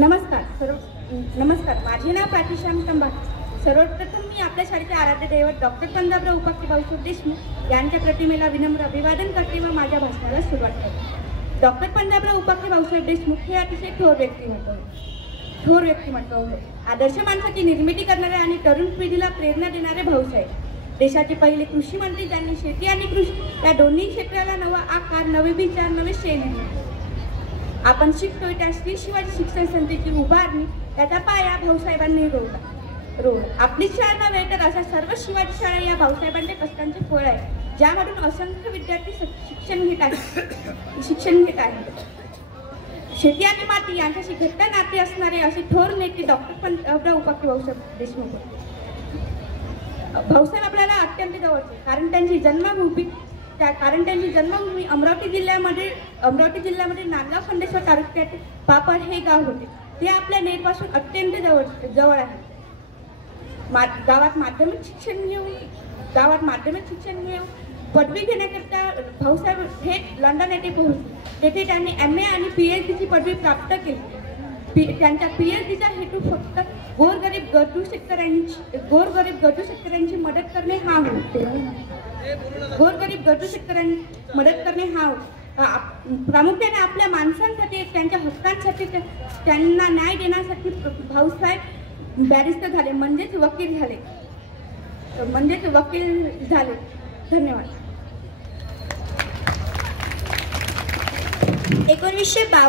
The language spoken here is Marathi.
नमस्कार, माझे नाव प्रातिश्याम तंबाख। सर्वप्रथम मी आपल्या शाळेचे आराध्य दैवत डॉक्टर पंजाबराव उपाख्य भाऊसाहेब देशमुख यांच्या प्रतिमेला विनम्र अभिवादन करते व माझ्या भाषणाला सुरुवात करते। डॉक्टर पंजाबराव उपाख्य भाऊसाहेब देशमुख हे अतिशय थोर व्यक्तिमत्व होते। आदर्श माणसाची निर्मिती करणारे आणि तरुण पिढीला प्रेरणा देणारे भाऊसाहेब देशाचे पहिले कृषी मंत्री, ज्यांनी शेती आणि कृषी या दोन्ही क्षेत्राला नवा आकार, नवे विचार, नवे शैली आपण शिकतोय त्या श्री शिवाजी शिक्षण संस्थेची उभारणी त्याचा पाया भाऊसाहेबांनी रोवला। आपली शाळा नव्हे तर अशा सर्व शिवाजी शाळा या भाऊसाहेबांच्या कष्टांचे फळ आहे, ज्यामधून असंख्य विद्यार्थी शिक्षण घेत आहेत। शेती आणि माती यांच्याशी घट्ट नाते असणारे असे थोर नेते डॉक्टर पंजाबराव उपाख्य भाऊसाहेब देशमुख। भाऊसाहेब आपल्याला अत्यंत जवळचे, कारण त्यांची जन्मभूमी अमरावती जिल्ह्यामध्ये नांदगाव खंडेश्वर तालुक्यातील पापड हे गाव होते। ते आपल्या नेरपासून अत्यंत जवळ आहे। गावात माध्यमिक शिक्षण घेऊन पदवी घेण्याकरिता भाऊसाहेब हे लंडन येथे पोहोचले। तेथे त्यांनी MA आणि PhD ची पदवी प्राप्त केली। त्यांच्या PhDचा हेतू फक्त गोरगरीब गरजू शेतकऱ्यांची मदत करणे हा होता। प्रामुख्याने आपल्या माणसांसाठी, त्यांच्या हक्कांसाठी, त्यांना न्याय देण्यासाठी भाऊसाहेब बॅरिस्टर झाले, म्हणजेच वकील झाले। धन्यवाद। 1952